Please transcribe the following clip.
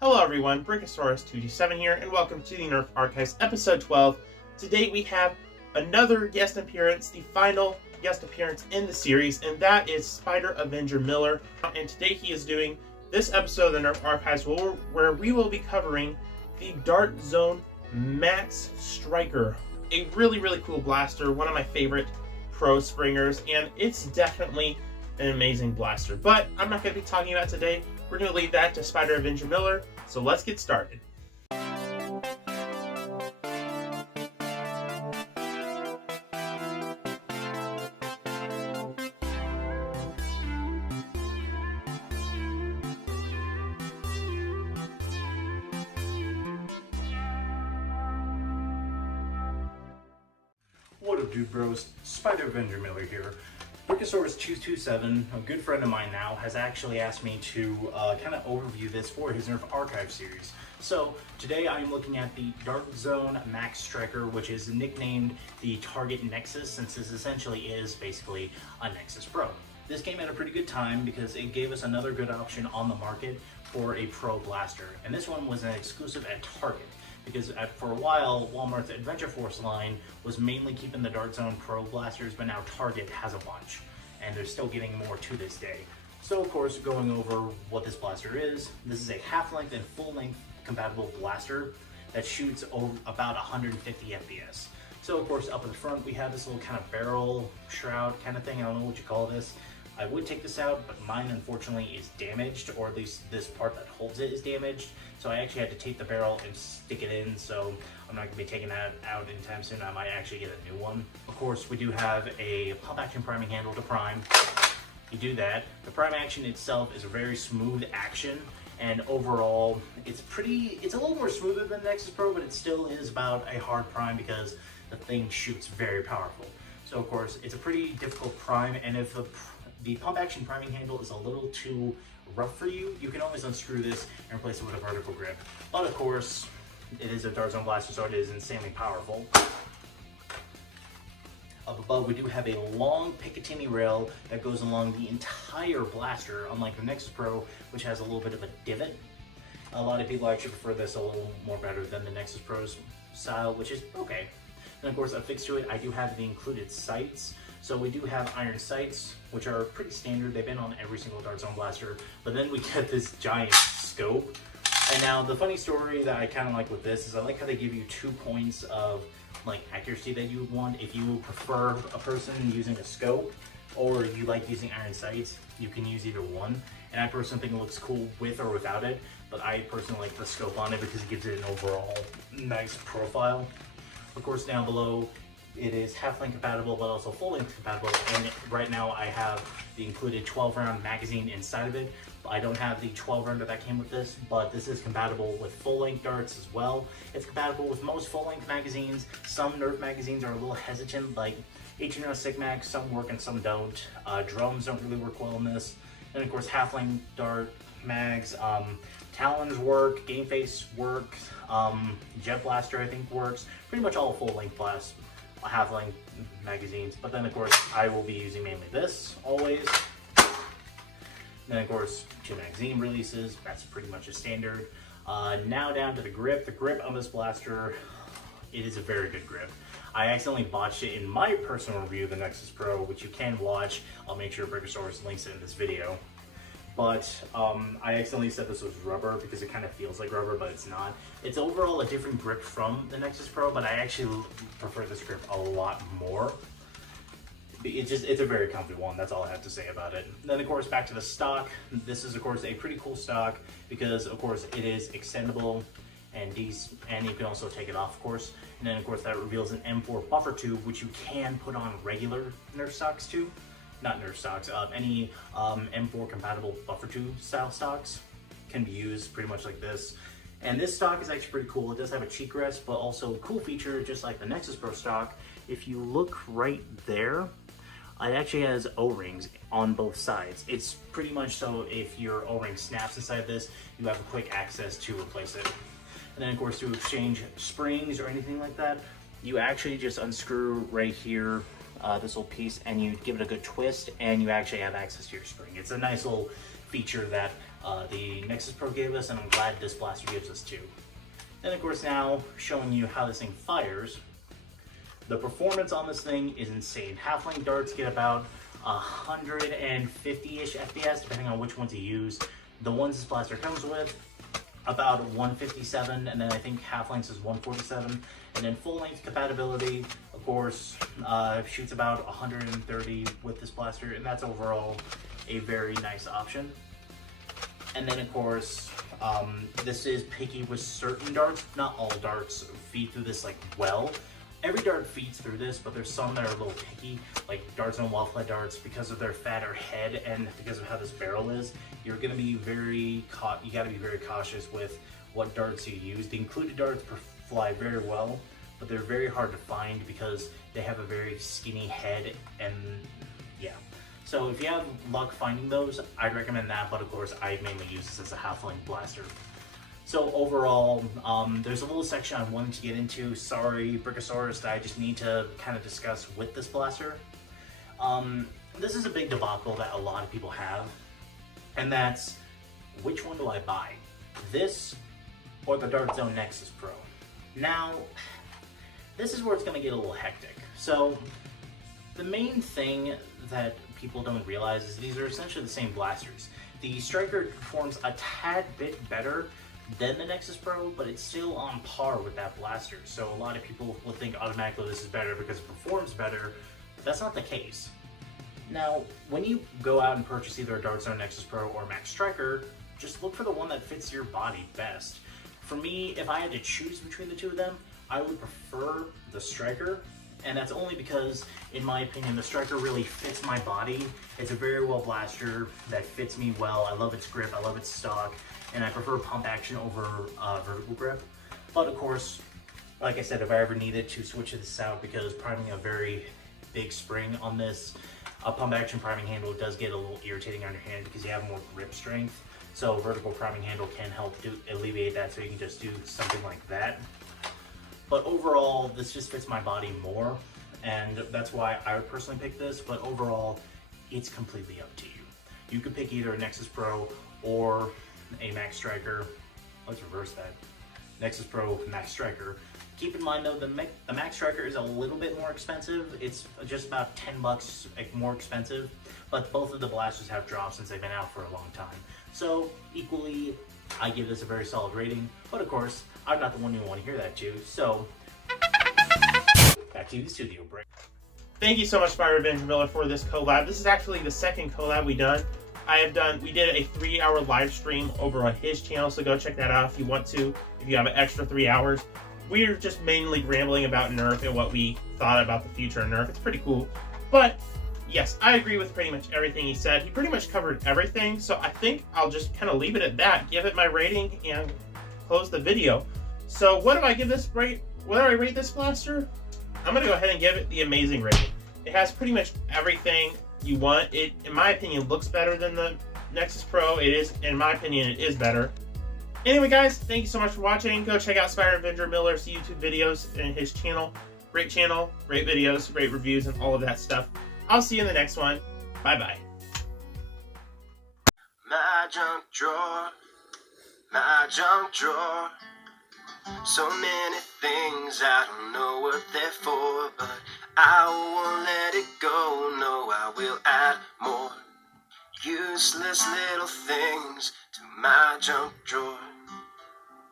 Hello everyone, Brachiosaurus2G7 here, and welcome to the Nerf Archives episode 12. Today we have another guest appearance, the final guest appearance in the series, and that is Spider Avenger Miller. And today he is doing this episode of the Nerf Archives where we will be covering the Dart Zone Max Stryker. A really cool blaster, one of my favorite pro springers, and it's definitely an amazing blaster. But I'm not going to be talking about it today. We're going to leave that to Spider Avenger Miller, so let's get started. What up, dude bros? Spider Avenger Miller here. Brachiosaurus2G7, a good friend of mine now, has actually asked me to kind of overview this for his Nerf Archive series. So today I'm looking at the Dart Zone Max Stryker, which is nicknamed the Target Nexus, since this essentially is basically a Nexus Pro. This came at a pretty good time because it gave us another good option on the market for a pro blaster, and this one was an exclusive at Target. Because for a while, Walmart's Adventure Force line was mainly keeping the Dart Zone Pro blasters, but now Target has a bunch, and they're still getting more to this day. So of course, going over what this blaster is, this is a half-length and full-length compatible blaster that shoots over about 150 FPS. So of course, up in the front, we have this little kind of barrel shroud kind of thing. I don't know what you call this. I would take this out, but mine unfortunately is damaged, or at least this part that holds it is damaged. So I actually had to tape the barrel and stick it in, so I'm not going to be taking that out anytime soon. I might actually get a new one. Of course, we do have a pump action priming handle to prime. You do that. The prime action itself is a very smooth action, and overall, it's a little more smoother than the Nexus Pro, but it still is about a hard prime because the thing shoots very powerful. So of course, it's a pretty difficult prime, and if the pump action priming handle is a little too rough for you, you can always unscrew this and replace it with a vertical grip. But of course, it is a Dart Zone blaster, so it is insanely powerful. Up above, we do have a long Picatinny rail that goes along the entire blaster, unlike the Nexus Pro, which has a little bit of a divot. A lot of people actually prefer this a little more better than the Nexus Pro's style, which is okay. And of course, affixed to it, I do have the included sights. So we do have iron sights, which are pretty standard. They've been on every single Dart Zone blaster. But then we get this giant scope. And now the funny story that I kind of like with this is I like how they give you 2 points of like accuracy that you would want. If you prefer a person using a scope or you like using iron sights, you can use either one. And I personally think it looks cool with or without it. But I personally like the scope on it because it gives it an overall nice profile. Of course, down below, it is half-length compatible, but also full-length compatible, and right now I have the included 12-round magazine inside of it. I don't have the 12-rounder that came with this, but this is compatible with full-length darts as well. It's compatible with most full-length magazines. Some Nerf magazines are a little hesitant, like 18 Sig Mag, some work and some don't. Drums don't really work well in this. And of course, half-length dart mags, Talons work, Game Face work, Jet Blaster I think works. Pretty much all full-length blast. Half-length magazines, but then of course I will be using mainly this always. Then of course 2 magazine releases, that's pretty much a standard. Now down to the grip. The grip on this blaster, it is a very good grip. I accidentally botched it in my personal review of the Nexus Pro, which you can watch. I'll make sure Brachiosaurus links it in this video. But I accidentally said this was rubber because it kind of feels like rubber, but it's not. It's overall a different grip from the Nexus Pro, but I actually prefer this grip a lot more. It's a very comfy one, that's all I have to say about it. And then of course back to the stock. This is of course a pretty cool stock because of course it is extendable and you can also take it off of course. And then of course that reveals an M4 buffer tube, which you can put on regular Nerf stocks too. Not Nerf stocks, any M4 compatible buffer tube style stocks can be used pretty much like this. And this stock is actually pretty cool. It does have a cheek rest, but also a cool feature, just like the Nexus Pro stock. If you look right there, it actually has O-rings on both sides. It's pretty much so if your O-ring snaps inside this, you have quick access to replace it. And then of course to exchange springs or anything like that, you actually just unscrew right here this little piece and you give it a good twist and you actually have access to your spring. It's a nice little feature that the Nexus Pro gave us, and I'm glad this blaster gives us too. And of course now, showing you how this thing fires. The performance on this thing is insane. Halfling darts get about 150-ish FPS, depending on which ones you use. The ones this blaster comes with, about 157, and then I think Halflings is 147. And then full length compatibility, of course, shoots about 130 with this blaster, and that's overall a very nice option. And then of course, this is picky with certain darts. Not all darts feed through this like well. Every dart feeds through this, but there's some that are a little picky, like darts and waffle darts, because of their fatter head and because of how this barrel is. You're gonna be you gotta be very cautious with what darts you use. The included darts fly very well, but they're very hard to find because they have a very skinny head, and yeah. So if you have luck finding those, I'd recommend that, but of course I mainly use this as a halfling blaster. So overall, there's a little section I wanted to get into. Sorry, Brickosaurus, that I just need to kind of discuss with this blaster. This is a big debacle that a lot of people have, and that's, which one do I buy? This or the Dart Zone Nexus Pro? Now, this is where it's gonna get a little hectic. So, the main thing that people don't realize is these are essentially the same blasters. The Stryker performs a tad bit better than the Nexus Pro, but it's still on par with that blaster. So a lot of people will think automatically this is better because it performs better, but that's not the case. Now, when you go out and purchase either a Dart Zone Nexus Pro or Max Stryker, just look for the one that fits your body best. For me, if I had to choose between the two of them, I would prefer the Stryker, and that's only because, in my opinion, the Stryker really fits my body. It's a very well blaster that fits me well. I love its grip, I love its stock, and I prefer pump action over vertical grip. But of course, like I said, if I ever needed to switch this out, because priming a very big spring on this, a pump action priming handle does get a little irritating on your hand because you have more grip strength. So vertical priming handle can help alleviate that, so you can just do something like that. But overall, this just fits my body more, and that's why I would personally pick this. But overall, it's completely up to you. You could pick either a Nexus Pro or a Max Stryker. Let's reverse that. Nexus Pro, Max Stryker. Keep in mind though, the Max Stryker is a little bit more expensive. It's just about 10 bucks more expensive, but both of the blasters have dropped since they've been out for a long time. So equally, I give this a very solid rating, but of course, I'm not the one you want to hear that to, so back to the studio break. Thank you so much, Spider Avenger Miller, for this collab. This is actually the second collab we did a 3-hour live stream over on his channel, so go check that out if you want to, if you have an extra 3 hours. We're just mainly rambling about Nerf and what we thought about the future of Nerf. It's pretty cool. But yes, I agree with pretty much everything he said. He pretty much covered everything, so I think I'll just kind of leave it at that, give it my rating, and close the video. So what do I give this rate? What do I rate this blaster? I'm gonna go ahead and give it the amazing rating. It has pretty much everything you want. It, in my opinion, looks better than the Nexus Pro. It is, in my opinion, it is better. Anyway, guys, thank you so much for watching. Go check out Spider Avenger Miller's YouTube videos and his channel. Great channel, great videos, great reviews, and all of that stuff. I'll see you in the next one. Bye-bye. My junk drawer, my junk drawer. So many things, I don't know what they're for, but I won't let it go. No, I will add more useless little things to my junk drawer.